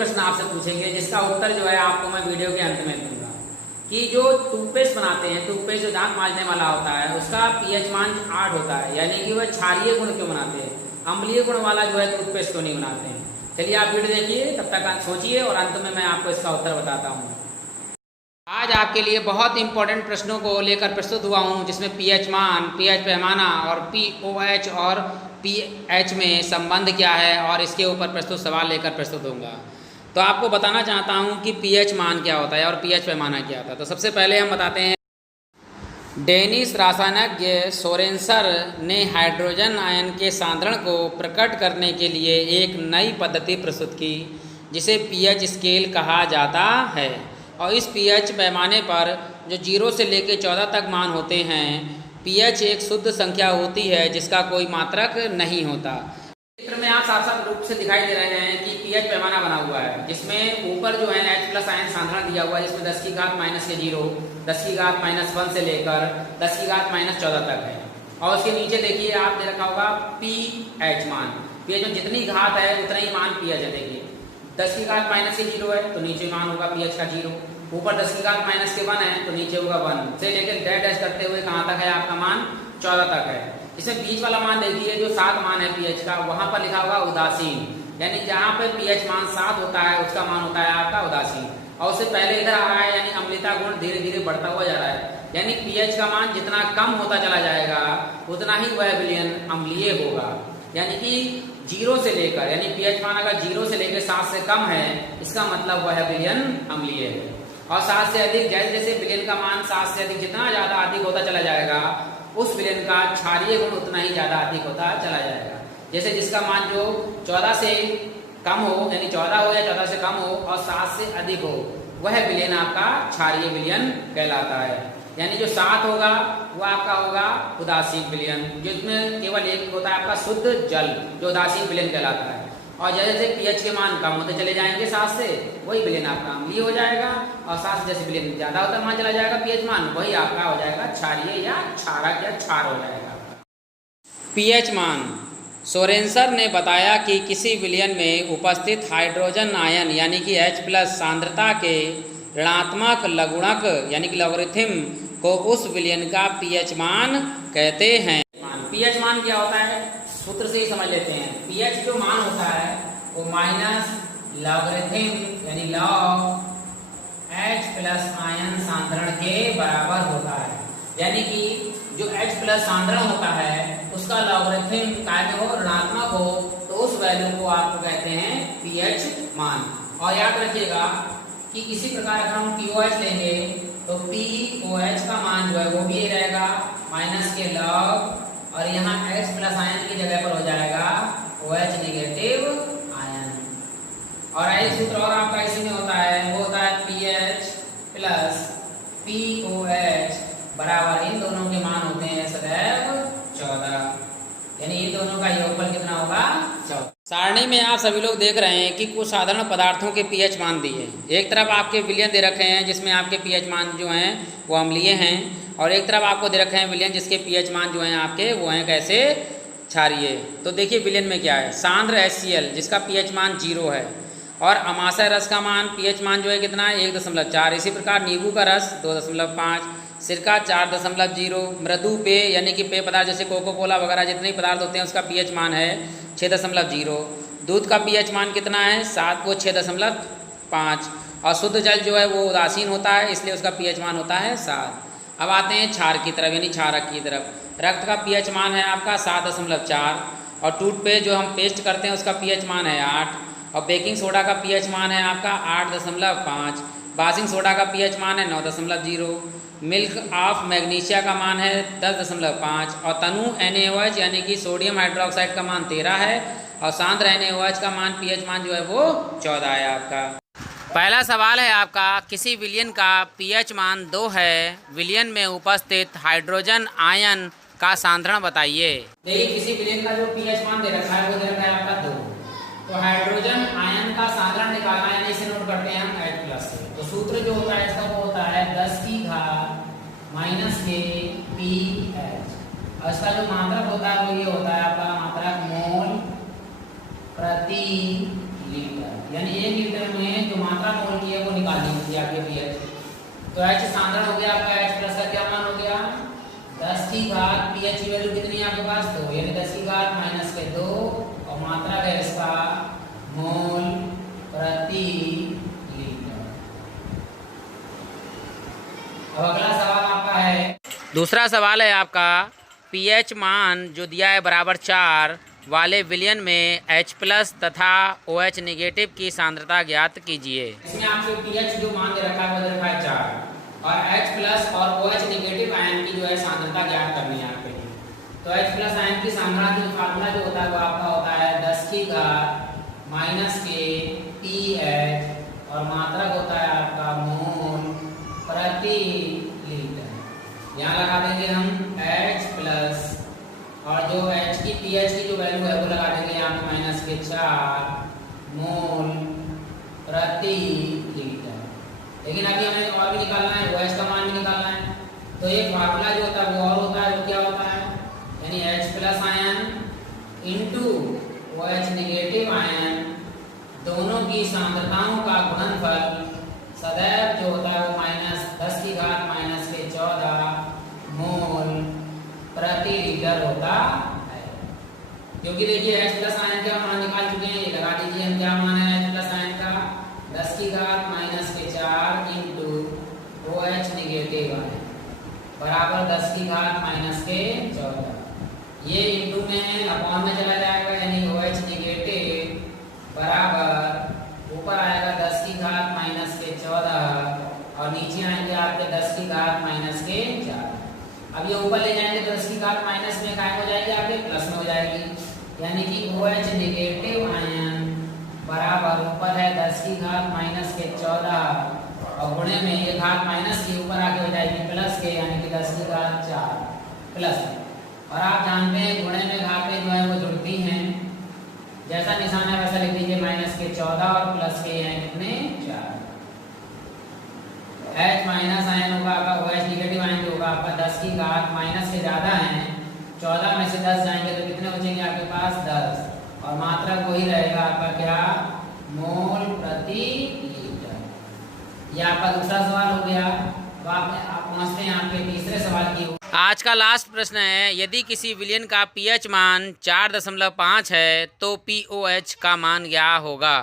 प्रश्न आपसे पूछेंगे जिसका उत्तर जो है आपको मैं वीडियो के अंत में दूंगा कि जो टूथपेस्ट बनाते हैं, टूथपेस्ट जो दांत मांजने वाला होता है उसका पीएच मान 8 होता है, यानी कि वह क्षारीय गुण क्यों बनाते हैं, अम्लीय गुण वाला जो है टूथपेस्ट क्यों नहीं बनाते हैं। चलिए आप वीडियो देखिए, तब तक सोचिए और अंत में मैं आपको इसका उत्तर बताता हूँ। आज आपके लिए बहुत इंपॉर्टेंट प्रश्नों को लेकर प्रस्तुत हुआ हूँ, जिसमें पीएच मान, पीएच पैमाना और पीओएच और पीएच में संबंध क्या है और इसके ऊपर प्रस्तुत सवाल लेकर प्रस्तुत होऊंगा। तो आपको बताना चाहता हूँ कि पीएच मान क्या होता है और पीएच पैमाना क्या होता है। तो सबसे पहले हम बताते हैं, डेनिश रसायनज्ञ सोरेनसर ने हाइड्रोजन आयन के सांद्रण को प्रकट करने के लिए एक नई पद्धति प्रस्तुत की जिसे पीएच स्केल कहा जाता है। और इस पीएच पैमाने पर जो 0 से लेकर 14 तक मान होते हैं, पीएच एक शुद्ध संख्या होती है जिसका कोई मात्रक नहीं होता। चित्र में आप साफ साफ रूप से दिखाई दे रहे हैं कि पीएच पैमाना बना हुआ है, जिसमें ऊपर जो है H+ आयन सांद्रण दिया हुआ है, जिसमें 10 की घात -0, 10 की घात -1 से लेकर 10 की घात -14 तक है। और उसके नीचे देखिए आप दे रखा होगा पीएच मान, पीएच में जितनी घात है उतना ही मान पीएच है। देखिए 10 की घात -0 है तो नीचे मान होगा पीएच का 0, ऊपर 10 की घात -1 है तो नीचे होगा 1 से लेकर डैश करते हुए कहाँ तक है आपका मान 14 तक है। इसमें बीच वाला मान देखिए जो 7 मान है पीएच का, वहां पर लिखा होगा उदासीन, यानी जहां पर पीएच मान 7 होता है उसका मान होता है आपका उदासीन। और उससे पहले इधर आ रहा है, यानी अम्लता गुण धीरे धीरे बढ़ता हुआ जा रहा है, यानी पीएच का मान जितना कम होता चला जाएगा उतना ही वह विलयन अम्लीय होगा। यानी कि 0 से लेकर, यानी पीएच मान अगर 0 से लेकर 7 से कम है, इसका मतलब वह विलयन अम्लीय है। और 7 से अधिक, जैसे जैसे विलयन का मान 7 से अधिक जितना ज्यादा अधिक होता चला जाएगा, उस विलयन का क्षारीय गुण उतना ही ज्यादा अधिक होता चला जाएगा। जैसे जिसका मान जो 14 से कम हो, यानी 14 हो या 14 से कम हो और 7 से अधिक हो, वह विलयन आपका क्षारीय विलयन कहलाता है। यानी जो 7 होगा वो आपका होगा उदासीन विलयन, जिसमें केवल एक होता है आपका शुद्ध जल, जो उदासीन विलयन कहलाता है। और जैसे जैसे पीएच के मान कम होते चले जाएंगे 7 से, वही विलयन आपका अम्लीय हो जाएगा। और 7 से जैसे विलयन ज्यादा होता मान चला जाएगा पीएच मान, वही आपका हो जाएगा क्षारीय या क्षारक या क्षार हो जाएगा। पीएच मान, सोरेनसर ने बताया कि किसी विलयन में उपस्थित हाइड्रोजन आयन यानी कि H+ सांद्रता के ऋणात्मक लघुगणक यानी कि लॉगरिथम को उस विलयन का पीएच मान कहते हैं। पीएच मान क्या होता है सूत्र से ही समझ लेते हैं। पीएच जो मान होता है वो माइनस लॉगरिथम यानी लॉग H+ आयन सांद्रण के बराबर होता है। यानी कि जो H+ सांद्रण होता है उसका लॉगरिथम कायदे हो ऋणात्मक हो तो उस वैल्यू को आपको कहते हैं पीएच मान। और याद रखिएगा कि इसी प्रकार अगर हम पीओएच लेंगे तो पीओएच का मान जो है वो भी रहेगा माइनस के लॉग, और यहाँ H+ आयन की जगह पर हो जाएगा OH नेगेटिव आयन। और एक सूत्र और आपका इसी में होता है, वो होता है पीएच प्लस पीओएच बराबर, इन दोनों के मान होते हैं सदैव 14, यानी इन दोनों का योगफल कितना होगा 14। सारणी में आप सभी लोग देख रहे हैं कि कुछ साधारण पदार्थों के पीएच मान दिए हैं। एक तरफ आपके विलयन दे रखे हैं जिसमें आपके पीएच मान जो हैं वो अम्लीय हैं, और एक तरफ आपको दे रखे हैं विलयन जिसके पीएच मान जो हैं आपके वो हैं कैसे क्षारीय। तो देखिए विलयन में क्या है, सांद्र HCl जिसका पीएच मान 0 है, और अमाशय रस का मान पीएच मान जो है कितना है 1.4। इसी प्रकार नींबू का रस 2.5, सिरका 4.0, मृदु पेय यानी कि पेय पदार्थ जैसे कोको कोला वगैरह जितने पदार्थ होते हैं उसका पीएच मान है 6.0। दूध का पीएच मान कितना है 7, वो 6.5। और शुद्ध जल जो है वो उदासीन होता है, इसलिए उसका पीएच मान होता है 7। अब आते हैं क्षार की तरफ, यानी क्षारक की तरफ। रक्त का पीएच मान है आपका 7.4, और टूथपेस्ट जो हम पेस्ट करते हैं उसका पीएच मान है 8, और बेकिंग सोडा का पीएच मान है आपका 8.5, बासिंग सोडा का पीएच मान है 9.0, मिल्क ऑफ मैग्नीशिया का मान है 10.5, और तनु NaOH यानी कि सोडियम हाइड्रोक्साइड का मान 13 है, और सांद्र NaOH का मान पीएच मान जो है वो 14 है आपका। पहला सवाल है आपका, किसी विलयन का पीएच मान 2 है, विलयन में उपस्थित हाइड्रोजन आयन का सांद्रण बताइए। देखिए किसी विलयन का जो पीएच मान दे रखा है वो दे रखा है आपका 2, तो हाइड्रोजन आयन का सांद्रण निकालना है, इसे नोट करते हैं हम H+ से। तो सूत्र जो होता है इसका वो होता है 10 की घात -के pH, और इसका जो मात्रक होता है वो ये होता है आपका मात्रक मोल प्रति लीटर, यानी 1 लीटर में तो H सांद्रण हो गया आपका, H प्लस का क्या मान हो गया 10 की घात, pH की वैल्यू कितनी है आपके पास 2, यानी 10 की घात माइनस के 2 और मात्रा है इसका मोल प्रति लीटर। अब अगला सवाल आपका है, दूसरा सवाल है आपका pH मान जो दिया है बराबर 4 वाले विलयन में H प्लस तथा OH निगेटिव की सांद्रता ज्ञात कीजिए। इसमें आपको pH जो मान दे रखा है वो दे रखा है 4 और H प्लस और OH निगेटिव आयन की जो है सांद्रता ज्ञात करनी है आपके लिए। तो H प्लस आयन की सांद्रता की फार्मूला जो होता है वो आपका होता है 10 की घात माइनस के pH और मात्रक होता है आपका मोल प्रति लीटर। यहाँ लगा देंगे हम H प्लस और जो H की pH की जो वैल्यू है वो लगा देंगे यहाँ पे माइनस के 4 मोल प्रति लीटर। लेकिन अभी हमें और भी निकालना है, OH का मान भी निकालना है। तो एक फार्मूला जो होता है वो और होता है, वो क्या होता है, यानी H plus ion into OH negative ion दोनों की सांद्रताओं का गुणनफल सदैव जो होता है वो माइनस 10 की घात माइनस के 14 मोल प्रति लीटर होता है। क्योंकि देखिए H प्लस आयन का मान निकाल चुके हैं, ये लगा दीजिए हम क्या मान है H प्लस आयन का 10 की घात माइनस के 4 इंटू OH निगेटिव आयन बराबर 10 की घात माइनस के 14। ये इंटू में अपॉन में चला जाएगा, यानी OH निगेटिव बराबर ऊपर आएगा 10 की घात माइनस के 14 और नीचे आएंगे आपके 10 की घात माइनस के 4। अब ये ऊपर ले जाएंगे तो 10 की घात माइनस में काय हो जाएगी आपके प्लस में हो जाएगी, यानी कि OH निगेटिव आयन बराबर ऊपर है 10 की घात माइनस के 14 और गुणे में ये घात माइनस के ऊपर आके हो जाएगी प्लस के, यानी कि 10 की घात 4 प्लस। और आप जानते हैं गुणे में घातें जो है वो जुड़ती हैं, जैसा निशान है वैसा लिख दीजिए माइनस के 14 और प्लस के हैं कितने 4। H माइनस आयन होगा आपका, OH निगेटिव आयन जो होगा आपका 10 की घात माइनस से ज्यादा है, 14 में से 10 जाएंगे तो कितने बचेंगे आपके पास 10 और मात्रक वही रहेगा आपका क्या मोल प्रति लीटर। ये आपका दूसरा सवाल हो गया। अब आप पहुंचते हैं आपके तीसरे सवाल की। आज का लास्ट प्रश्न है, यदि किसी विलयन का pH मान 4.5 है तो pOH का मान क्या होगा।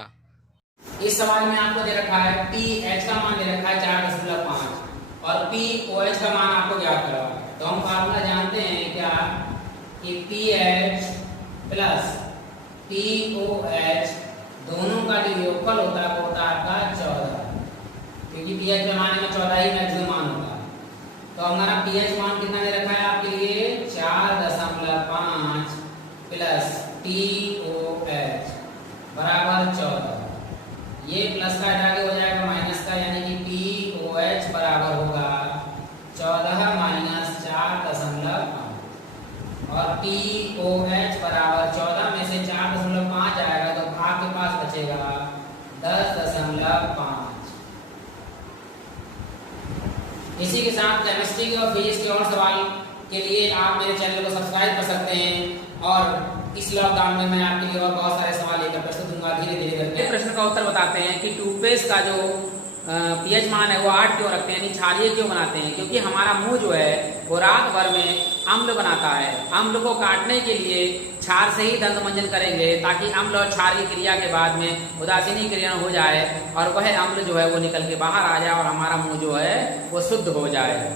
इस सवाल में आपको दे रखा है pH का मान दे रखा है 4.5 और pOH का मान आपको ज्ञात करा। तो हम फार्मूला जानते हैं क्या कि pH प्लस pOH दोनों का जो योगफल होता है वो होता है आपका 14, क्योंकि pH पैमाने में 14 ही मैक्सिमम मान होगा। तो हमारा pH मान कितना दे रखा है आपके लिए 4.5 प्लस pOH बराबर 14। ये प्लस का आगे हो जाएगा माइनस का, यानी कि pOH बराबर होगा 14 माइनस 4.5 और pOH बराबर 14 में से 4.5 आएगा तो आपके पास बचेगा 10.5। इसी के साथ केमिस्ट्री के और फिजिक्स के और सवाल के लिए आप मेरे चैनल को सब्सक्राइब कर सकते हैं और इस लॉकडाउन में मैं आपके लिए और बहुत सारे सवाल लेकर प्रस्तुत दूंगा धीरे धीरे करके। प्रश्न का उत्तर बताते हैं कि टूथपेस्ट का जो pH मान है वो 8 क्यों रखते हैं, यानी क्षारीय क्यों बनाते हैं, क्योंकि हमारा मुंह जो है वो रात भर में अम्ल बनाता है। अम्ल को काटने के लिए क्षार से ही दंत मंजन करेंगे ताकि अम्ल और क्षार की क्रिया के बाद में उदासीनी क्रिया हो जाए और वह अम्ल जो है वो निकल के बाहर आ जाए और हमारा मुंह जो है वो शुद्ध हो जाए।